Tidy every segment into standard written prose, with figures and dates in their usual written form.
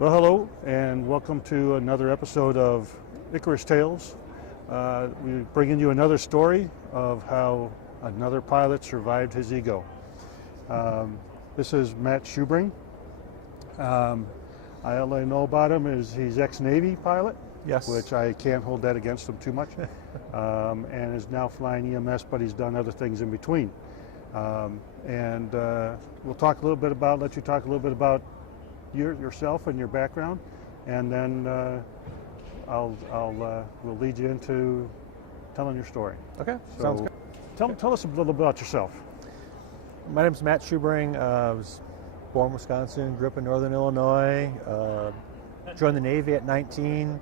Well, hello, and welcome to another episode of Icarus Tales. We're bringing you another story of how another pilot survived his ego. This is Matt Shubring. All I know about him is he's ex-Navy pilot, Yes. which I can't hold that against him too much, and is now flying EMS, but he's done other things in between. We'll talk a little bit about, let you talk a little bit about yourself and your background, and then we'll lead you into telling your story. Okay, So sounds good. Tell us a little bit about yourself. My name's Matt Shubring. I was born in Wisconsin, grew up in Northern Illinois, joined the Navy at 19,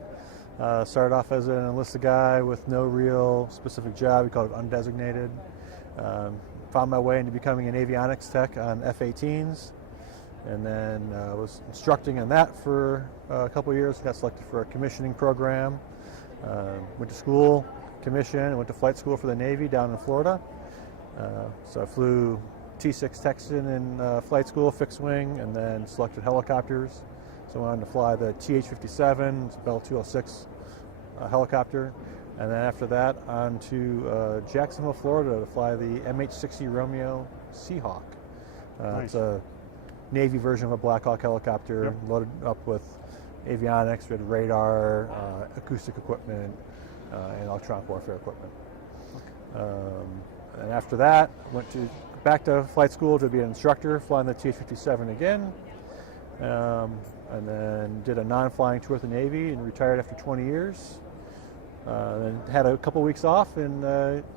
started off as an enlisted guy with no real specific job. We called it undesignated. Found my way into becoming an avionics tech on F-18s. And then was instructing in that for a couple of years. Got selected for a commissioning program. Went to school, commissioned, and went to flight school for the Navy down in Florida. So I flew T-6 Texan in flight school, fixed wing, and then selected helicopters. So I went on to fly the TH-57, Bell 206 helicopter. And then after that, on to Jacksonville, Florida to fly the MH-60 Romeo Seahawk. Nice. It's a Navy version of a Black Hawk helicopter, Yep. loaded up with avionics. We had radar, acoustic equipment, and electronic warfare equipment. And after that, went back to flight school to be an instructor, flying the TH-57 again, and then did a non-flying tour with the Navy and retired after 20 years. Then had a couple weeks off and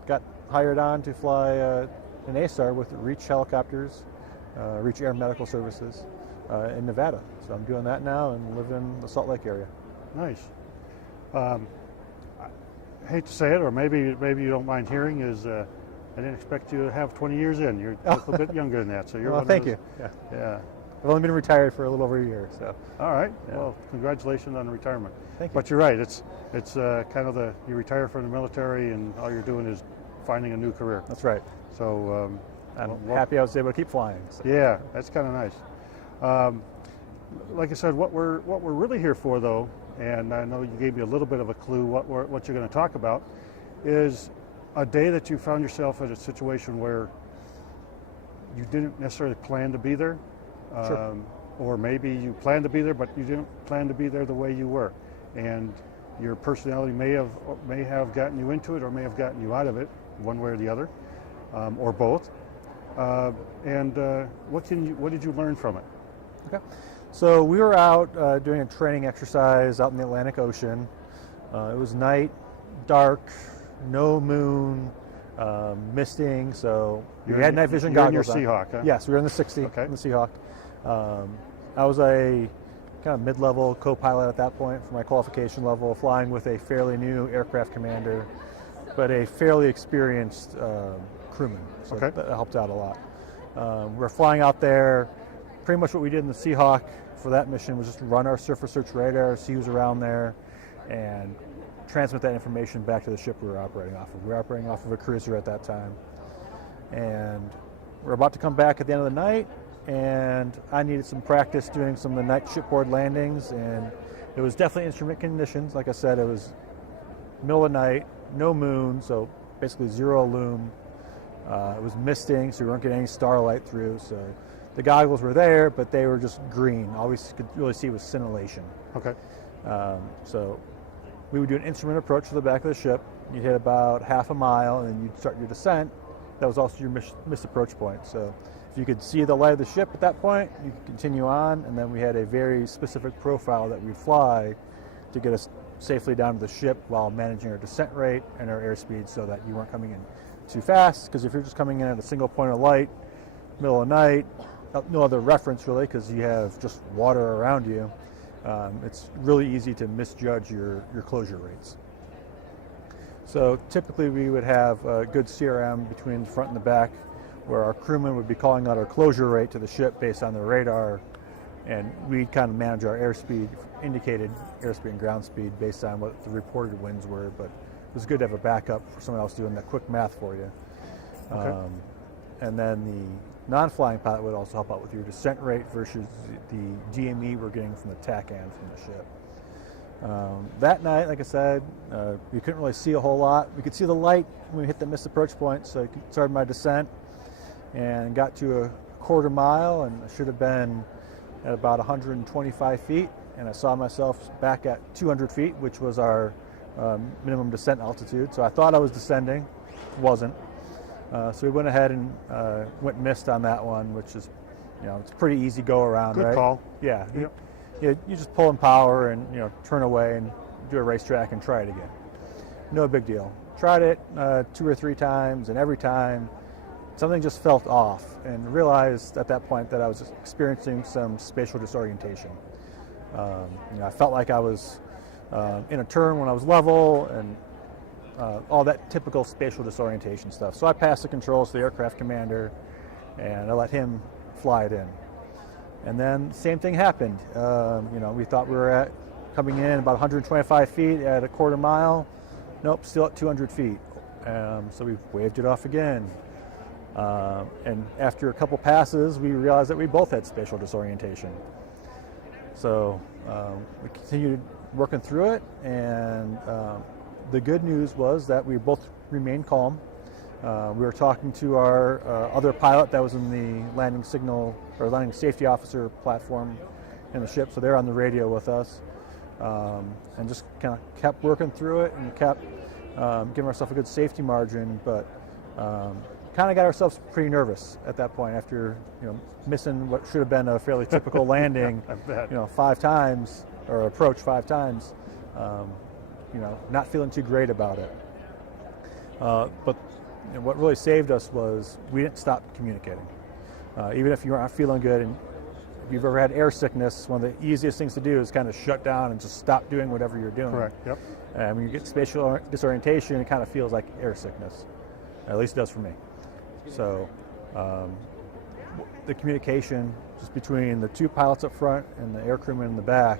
got hired on to fly an ASAR with Reach helicopters. Reach Air Medical Services in Nevada. So I'm doing that now and live in the Salt Lake area. Nice. I hate to say it, or maybe you don't mind hearing, is I didn't expect you to have 20 years in. You're a little bit younger than that, so you're. Well, thank you. Yeah. I've only been retired for a little over a year, so. All right. Yeah. Well, congratulations on the retirement. Thank you. But you're right. It's kind of you retire from the military, and all you're doing is finding a new career. That's right. So. I'm happy I was able to keep flying. So. Yeah, that's kind of nice. Like I said, what we're really here for, though, and I know you gave me a little bit of a clue what you're going to talk about, is a day that you found yourself in a situation where you didn't necessarily plan to be there, Sure. or maybe you planned to be there, but you didn't plan to be there the way you were, and your personality may have gotten you into it, or may have gotten you out of it, one way or the other, or both. What did you learn from it? Okay. So we were out doing a training exercise out in the Atlantic Ocean. It was night, dark, no moon, misting, so we had night vision goggles on. You're in your Seahawk, huh? Yes, we were in the 60, Okay. in the Seahawk. I was a kind of mid-level co-pilot at that point for my qualification level, flying with a fairly new aircraft commander, but a fairly experienced crewman, so Okay. that helped out a lot. We're flying out there. Pretty much what we did in the Seahawk for that mission was just run our surface search radar, see who's around there, and transmit that information back to the ship we were operating off of. We were operating off of a cruiser at that time. And we're about to come back at the end of the night, and I needed some practice doing some of the night shipboard landings, and it was definitely instrument conditions. Like I said, it was middle of the night, no moon, so basically zero lume. It was misting, so we weren't getting any starlight through. So the goggles were there, but they were just green. All we could really see was scintillation. Okay. So we would do an instrument approach to the back of the ship. You'd hit about half a mile, and then you'd start your descent. That was also your missed approach point. So if you could see the light of the ship at that point, you could continue on, and then we had a very specific profile that we'd fly to get us safely down to the ship while managing our descent rate and our airspeed so that you weren't coming in too fast, because if you're just coming in at a single point of light, middle of the night, no other reference really, because you have just water around you, it's really easy to misjudge your closure rates. So typically we would have a good CRM between the front and the back, where our crewmen would be calling out our closure rate to the ship based on the radar, and we'd kind of manage our airspeed, indicated airspeed and ground speed based on what the reported winds were, but it was good to have a backup for someone else doing that quick math for you. Okay. And then the non-flying pilot would also help out with your descent rate versus the DME we're getting from the TAC end from the ship. That night, like I said, we couldn't really see a whole lot. We could see the light when we hit the missed approach point, so I started my descent and got to a quarter mile, and I should have been at about 125 feet, and I saw myself back at 200 feet, which was our minimum descent altitude. So I thought I was descending, wasn't. So we went ahead and went missed on that one, which is, it's a pretty easy go around, Good right? call. Yeah. Yep. You just pull in power and turn away and do a racetrack and try it again. No big deal. Tried it 2 or 3 times, and every time something just felt off, and realized at that point that I was experiencing some spatial disorientation. I felt like I was in a turn when I was level, and all that typical spatial disorientation stuff. So I passed the controls to the aircraft commander, and I let him fly it in. And then same thing happened. We thought we were coming in about 125 feet at a quarter mile. Nope, still at 200 feet. So we waved it off again. And after a couple passes, we realized that we both had spatial disorientation. So we continued working through it, and the good news was that we both remained calm. We were talking to our other pilot that was in the landing signal or landing safety officer platform in the ship, so they're on the radio with us, and just kind of kept working through it and kept giving ourselves a good safety margin, but kind of got ourselves pretty nervous at that point after missing what should have been a fairly typical landing, 5 times or approach 5 times, not feeling too great about it. But what really saved us was we didn't stop communicating. Even if you aren't feeling good, and if you've ever had air sickness, one of the easiest things to do is kind of shut down and just stop doing whatever you're doing. Correct. Yep. And when you get spatial disorientation, it kind of feels like air sickness. At least it does for me. So the communication just between the 2 pilots up front and the air crewman in the back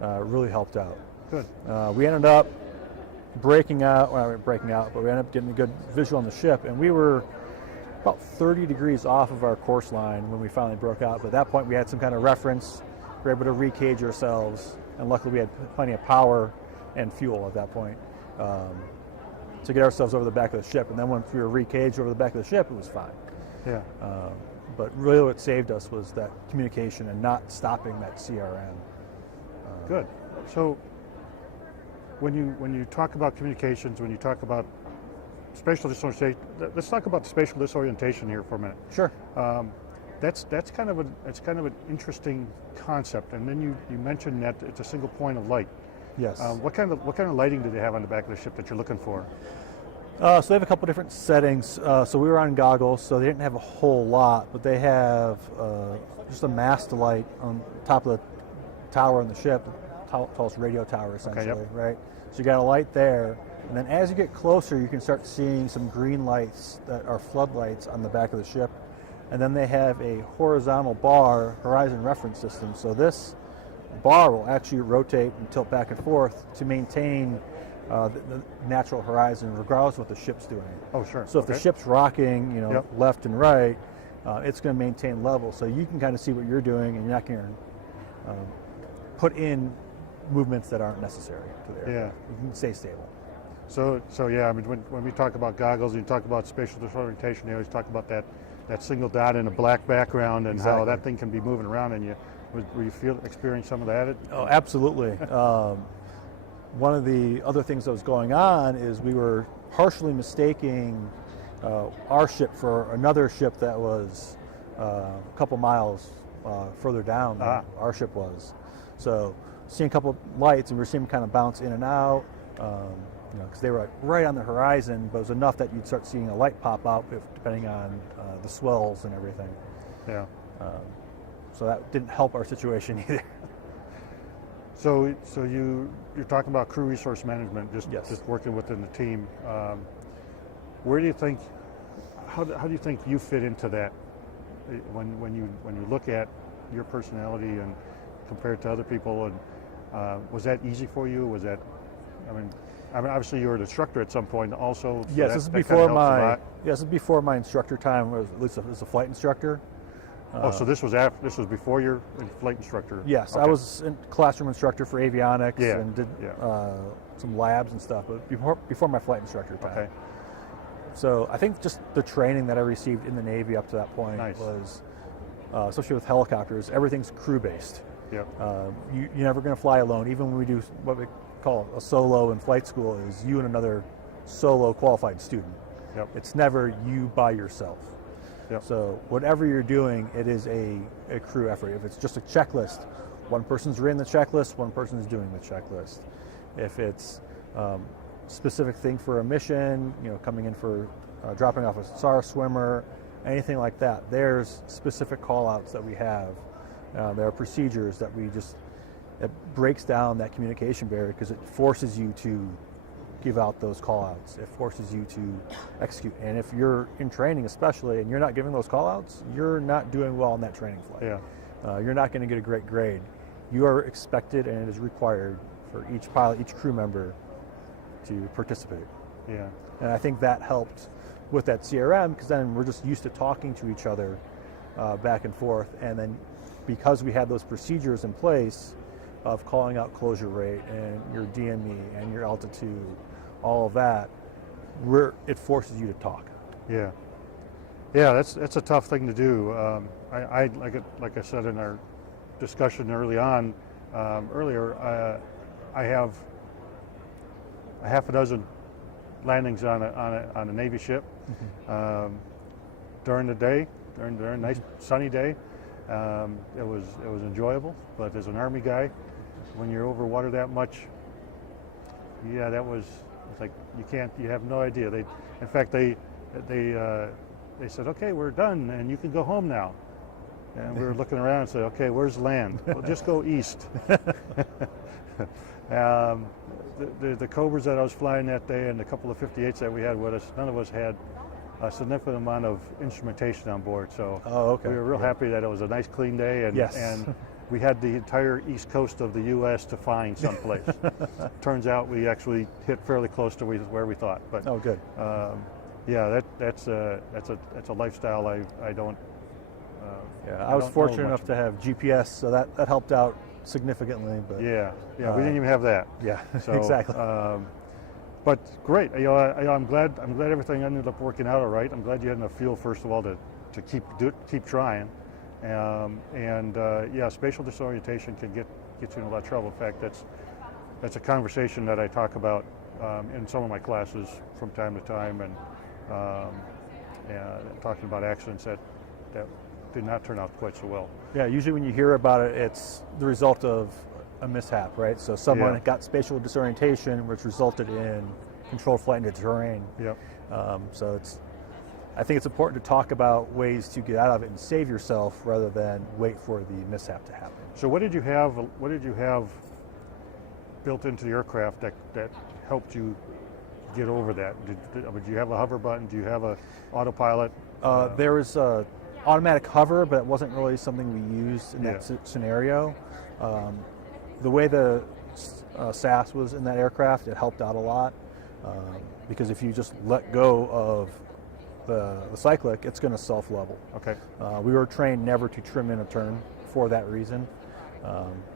really helped out. Good. We ended up breaking out, well, not breaking out, but we ended up getting a good visual on the ship, and we were about 30 degrees off of our course line when we finally broke out. But at that point, we had some kind of reference. We were able to recage ourselves, and luckily we had plenty of power and fuel at that point to get ourselves over the back of the ship. And then once we were recaged over the back of the ship, it was fine. Yeah. But really what saved us was that communication and not stopping that CRM. Good. So when you talk about communications, when you talk about spatial disorientation, let's talk about the spatial disorientation here for a minute. Sure. That's kind of an interesting concept. And then you mentioned that it's a single point of light. Yes. What kind of lighting do they have on the back of the ship that you're looking for? So they have a couple different settings. So we were on goggles, so they didn't have a whole lot, but they have just a mast light on top of the tower on the ship, the tallest radio tower essentially, Okay, yep. right? So you got a light there, and then as you get closer, you can start seeing some green lights that are floodlights on the back of the ship. And then they have a horizontal bar horizon reference system. So this bar will actually rotate and tilt back and forth to maintain the natural horizon, regardless of what the ship's doing. Oh, sure. So if the ship's rocking, Yep. left and right, it's going to maintain level. So you can kind of see what you're doing, and you're not going to put in movements that aren't necessary to the aircraft. You can stay stable. So yeah, I mean, when we talk about goggles, and you talk about spatial disorientation, they always talk about that single dot in a black background and how that thing can be moving around. And were you experience some of that? Oh, absolutely. One of the other things that was going on is we were partially mistaking our ship for another ship that was a couple miles further down than our ship was. So seeing a couple lights, and we were seeing them kind of bounce in and out, because they were right on the horizon, but it was enough that you'd start seeing a light pop out depending on the swells and everything. Yeah. So that didn't help our situation either. So you're talking about crew resource management, just working within the team. Where do you think? How do you think you fit into that? When you look at your personality and compared to other people, and was that easy for you? Was that I mean, obviously you were an instructor at some point also. So Yes, that, this is that kinda before helps a my lot. this is before my instructor time. At least as a flight instructor. So this was before your flight instructor. Yes, I Okay. was a classroom instructor for avionics Yeah, and did yeah. some labs and stuff, but before my flight instructor time. Okay. So I think just the training that I received in the Navy up to that point Nice. was, especially with helicopters, everything's crew-based. Yep. You're never going to fly alone. Even when we do what we call a solo in flight school, is you and another solo qualified student. Yep. It's never you by yourself. Yep. So whatever you're doing, it is a crew effort. If it's just a checklist, one person's written the checklist, one person's doing the checklist. If it's specific thing for a mission, coming in for dropping off a SAR swimmer, anything like that, there's specific call-outs that we have. There are procedures that it breaks down that communication barrier because it forces you to give out those call-outs. It forces you to execute. And if you're in training especially and you're not giving those call-outs, you're not doing well on that training flight. Yeah. You're not going to get a great grade. You are expected and it is required for each pilot, each crew member to participate. Yeah. And I think that helped with that CRM because then we're just used to talking to each other back and forth. And then because we had those procedures in place of calling out closure rate and your DME and your altitude, all of that, it forces you to talk. Yeah. Yeah, that's a tough thing to do. I like I said in our discussion early on, earlier, I have a half a dozen landings on a Navy ship during the day, during a nice sunny day. It was enjoyable, but as an Army guy, when you're over water that much, yeah, it's like you have no idea. In fact, they said, okay, we're done and you can go home now. And we were looking around and said, okay, where's land? Well, just go east. The Cobras that I was flying that day and a couple of 58s that we had with us, none of us had a significant amount of instrumentation on board. So we were real happy that it was a nice clean day and we had the entire east coast of the U.S. to find someplace. Turns out we actually hit fairly close to where we thought. But good. Yeah, that's a lifestyle I don't. I was fortunate enough to have GPS, so that helped out significantly. But yeah, we didn't even have that. Yeah, so, exactly. But great. I'm glad everything ended up working out all right. I'm glad you had enough fuel first of all to keep trying. Spatial disorientation can get you in a lot of trouble. In fact, that's a conversation that I talk about in some of my classes from time to time, and talking about accidents that did not turn out quite so well. Yeah, usually when you hear about it, it's the result of a mishap, right? So someone got spatial disorientation, which resulted in controlled flight into terrain. Yep. I think it's important to talk about ways to get out of it and save yourself rather than wait for the mishap to happen. So what did you have built into the aircraft that helped you get over that? Did you have a hover button? Do you have a autopilot? There was a automatic hover, but it wasn't really something we used in that scenario. The way the SAS was in that aircraft, it helped out a lot because if you just let go of the cyclic, it's going to self-level. Okay. We were trained never to trim in a turn for that reason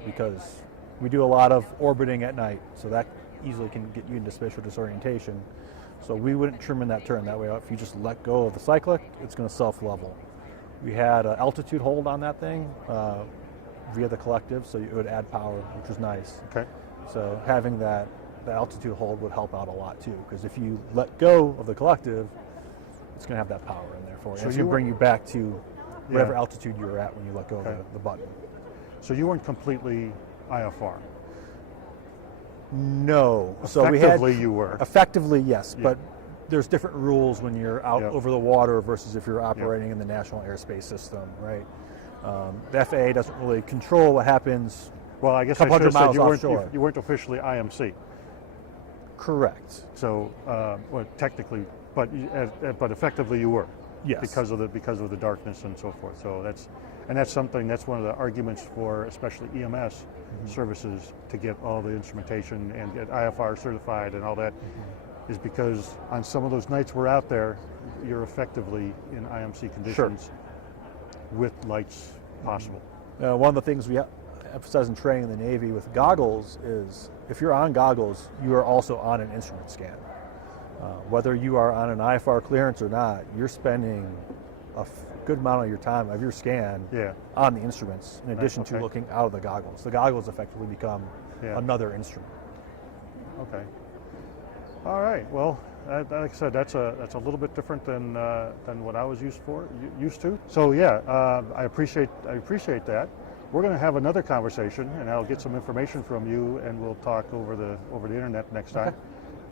because we do a lot of orbiting at night, so that easily can get you into spatial disorientation. So we wouldn't trim in that turn. That way, if you just let go of the cyclic, it's going to self-level. We had an altitude hold on that thing via the collective, so it would add power, which was nice. Okay. So having the altitude hold would help out a lot too, because if you let go of the collective, it's going to have that power in there for you. So it's going to bring you back to whatever altitude you were at when you let go of the button. So you weren't completely IFR? No. Effectively, you were. Effectively, yes, but there's different rules when you're out over the water versus if you're operating in the National Airspace System, right? The FAA doesn't really control what happens. Well, I guess a couple hundred miles offshore. You weren't officially IMC. Correct. So, technically, but effectively you were. Yes. Because of the darkness and so forth. So And that's one of the arguments for especially EMS services to get all the instrumentation and get IFR certified and all that, is because on some of those nights we're out there, you're effectively in IMC conditions with lights possible. One of the things we emphasize in training in the Navy with goggles is if you're on goggles, you are also on an instrument scan. Whether you are on an IFR clearance or not, you're spending a good amount of your time of your scan on the instruments in addition to looking out of the goggles. The goggles effectively become another instrument. Okay. All right. Well, like I said, that's a little bit different than what I was used to. So yeah, I appreciate that. We're going to have another conversation, and I'll get some information from you, and we'll talk over the internet next time.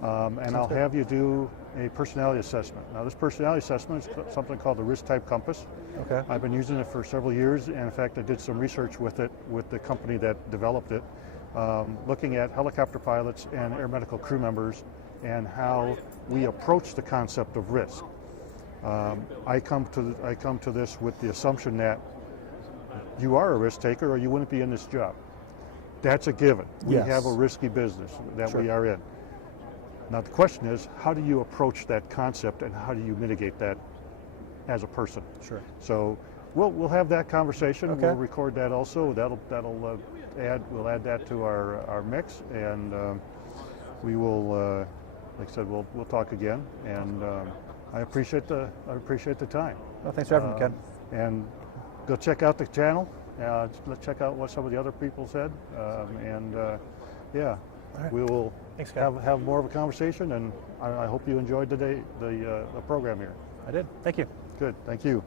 And I'll have you do a personality assessment. Now, this personality assessment is something called the risk type compass. Okay. I've been using it for several years, and in fact, I did some research with it with the company that developed it, looking at helicopter pilots and air medical crew members and how we approach the concept of risk. I come to this with the assumption that you are a risk taker or you wouldn't be in this job. That's a given. We have a risky business that we are in. Now the question is, how do you approach that concept and how do you mitigate that as a person? Sure. So we'll have that conversation. Okay. We'll record that also. We'll add that to our mix, and we will, like I said, we'll talk again. And I appreciate the time. Well, thanks for having me, Ken. And go check out the channel. Let's check out what some of the other people said, yeah. All right. We will Thanks, Ken. have more of a conversation, and I hope you enjoyed the program here. I did. Thank you. Good. Thank you.